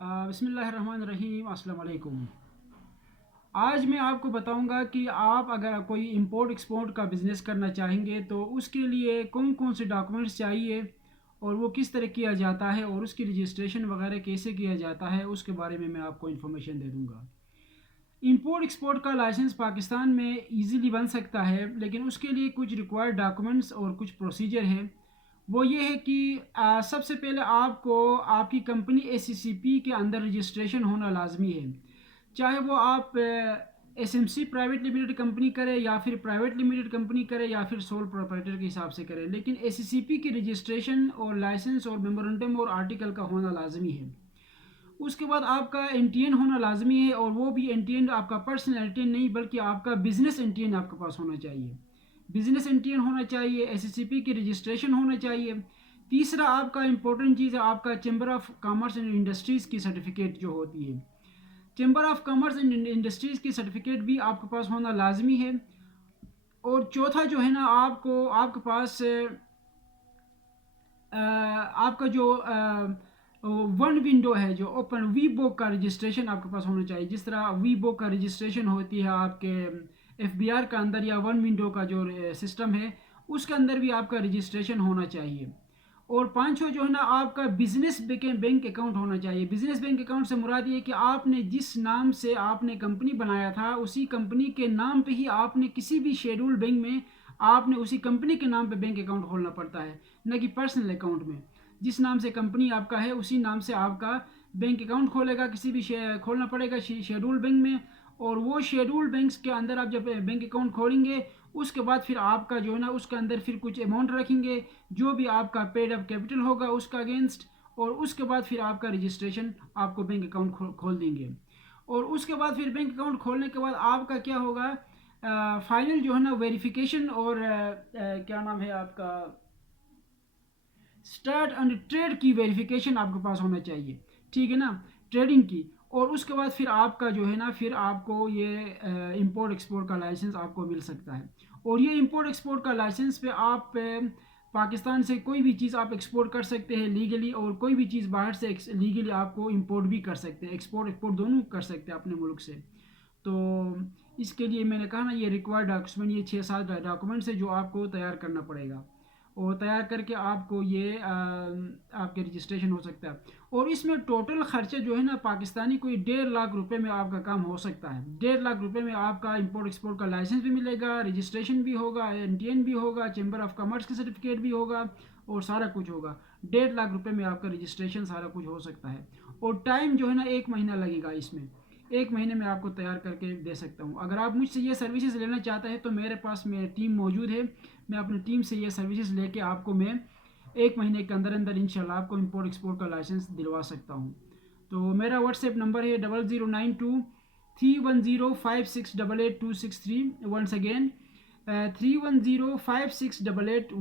बिस्मिल्लाहिर्रहमानिर्रहीम अस्सलाम वालेकुम। आज मैं आपको बताऊंगा कि आप अगर कोई इंपोर्ट एक्सपोर्ट का बिज़नेस करना चाहेंगे तो उसके लिए कौन कौन से डॉक्यूमेंट्स चाहिए और वो किस तरह किया जाता है और उसकी रजिस्ट्रेशन वगैरह कैसे किया जाता है, उसके बारे में मैं आपको इन्फॉर्मेशन दे दूंगा। इंपोर्ट एक्सपोर्ट का लाइसेंस पाकिस्तान में इजीली बन सकता है, लेकिन उसके लिए कुछ रिक्वायर्ड डॉक्यूमेंट्स और कुछ प्रोसीजर है। वो ये है कि सबसे पहले आपको आपकी कंपनी एसीसीपी के अंदर रजिस्ट्रेशन होना लाजमी है। चाहे वो आप एसएमसी प्राइवेट लिमिटेड कंपनी करे या फिर प्राइवेट लिमिटेड कंपनी करे या फिर सोल प्रोप्राइटर के हिसाब से करे, लेकिन एसीसीपी की रजिस्ट्रेशन और लाइसेंस और मेमोरेंडम और आर्टिकल का होना लाजमी है। उसके बाद आपका एनटीएन होना लाजमी है, और वो भी एनटीएन आपका पर्सनल एनटीएन नहीं बल्कि आपका बिजनेस एनटीएन आपके पास होना चाहिए। बिजनेस एनटीएन होना चाहिए, एसएससीपी की रजिस्ट्रेशन होना चाहिए। तीसरा आपका इंपॉर्टेंट चीज़ है आपका chamber of commerce and industries की सर्टिफिकेट जो होती है। Chamber of commerce and industries की सर्टिफिकेट भी आपके पास होना लाजमी है। और चौथा जो है ना, आपको आपके पास आपका जो वन विंडो है जो ओपन वी बुक का रजिस्ट्रेशन आपके पास होना चाहिए। जिस तरह वी बुक का रजिस्ट्रेशन होती है आपके एफबीआर का अंदर या वन विंडो का जो सिस्टम है उसके अंदर भी आपका रजिस्ट्रेशन होना चाहिए। और पांचों जो है ना, आपका बिजनेस बैंक अकाउंट होना चाहिए। बिजनेस बैंक अकाउंट से मुराद ये कि आपने जिस नाम से आपने कंपनी बनाया था उसी कंपनी के नाम पे ही आपने किसी भी शेड्यूल बैंक में आपने उसी कंपनी के नाम पे बैंक अकाउंट खोलना पड़ता है, न कि पर्सनल अकाउंट में। जिस नाम से कंपनी आपका है उसी नाम से आपका बैंक अकाउंट खोलेगा, किसी भी खोलना पड़ेगा शेड्यूल बैंक में। और वो शेड्यूल बैंक्स के अंदर आप जब बैंक अकाउंट खोलेंगे उसके बाद फिर आपका जो है ना उसके अंदर फिर कुछ अमाउंट रखेंगे जो भी आपका पेड अप कैपिटल होगा उसका अगेंस्ट, और उसके बाद फिर आपका रजिस्ट्रेशन आपको बैंक अकाउंट खोल देंगे। और उसके बाद फिर बैंक अकाउंट खोलने के बाद आपका क्या होगा, फाइनल जो है ना वेरिफिकेशन और क्या नाम है आपका स्टार्ट एंड ट्रेड की वेरिफिकेशन आपके पास होना चाहिए, ठीक है ना, ट्रेडिंग की। और उसके बाद फिर आपका जो है ना फिर आपको ये इंपोर्ट एक्सपोर्ट का लाइसेंस आपको मिल सकता है। और ये इंपोर्ट एक्सपोर्ट का लाइसेंस पे आप पाकिस्तान से कोई भी चीज़ आप एक्सपोर्ट कर सकते हैं लीगली, और कोई भी चीज़ बाहर से लीगली आपको इंपोर्ट भी कर सकते हैं, एक्सपोर्ट एक्सपोर्ट दोनों कर सकते हैं अपने मुल्क से। तो इसके लिए मैंने कहा ना, ये रिक्वायर्ड डॉक्यूमेंट ये 6-7 डॉक्यूमेंट्स है जो आपको तैयार करना पड़ेगा, और तैयार करके आपको ये आपके रजिस्ट्रेशन हो सकता है। और इसमें टोटल खर्चा जो है ना पाकिस्तानी कोई 1.5 लाख रुपए में आपका काम हो सकता है। 1.5 लाख रुपए में आपका इंपोर्ट एक्सपोर्ट का लाइसेंस भी मिलेगा, रजिस्ट्रेशन भी होगा, एनटीएन भी होगा, चैम्बर ऑफ कॉमर्स का सर्टिफिकेट भी होगा, और सारा कुछ होगा। 1.5 लाख रुपए में आपका रजिस्ट्रेशन सारा कुछ हो सकता है। और टाइम जो है ना 1 महीना लगेगा इसमें। 1 महीने में आपको तैयार करके दे सकता हूँ। अगर आप मुझसे ये सर्विसेज लेना चाहते हैं तो मेरे पास मेरी टीम मौजूद है। मैं अपनी टीम से ये सर्विसेज लेके आपको मैं 1 महीने के अंदर अंदर इंशाल्लाह आपको इंपोर्ट एक्सपोर्ट का लाइसेंस दिलवा सकता हूँ। तो मेरा व्हाट्सएप नंबर है 0092 310 5688 263। वंस अगेन 310 5688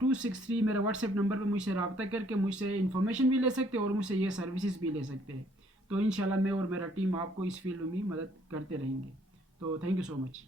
263 मेरा व्हाट्सएप नंबर पर मुझसे रब्ता करके मुझसे इन्फॉर्मेशन भी ले सकते हैं और मुझसे ये सर्विसेज भी ले सकते हैं। तो इंशाल्लाह मैं और मेरा टीम आपको इस फील्ड में मदद करते रहेंगे। तो थैंक यू सो मच।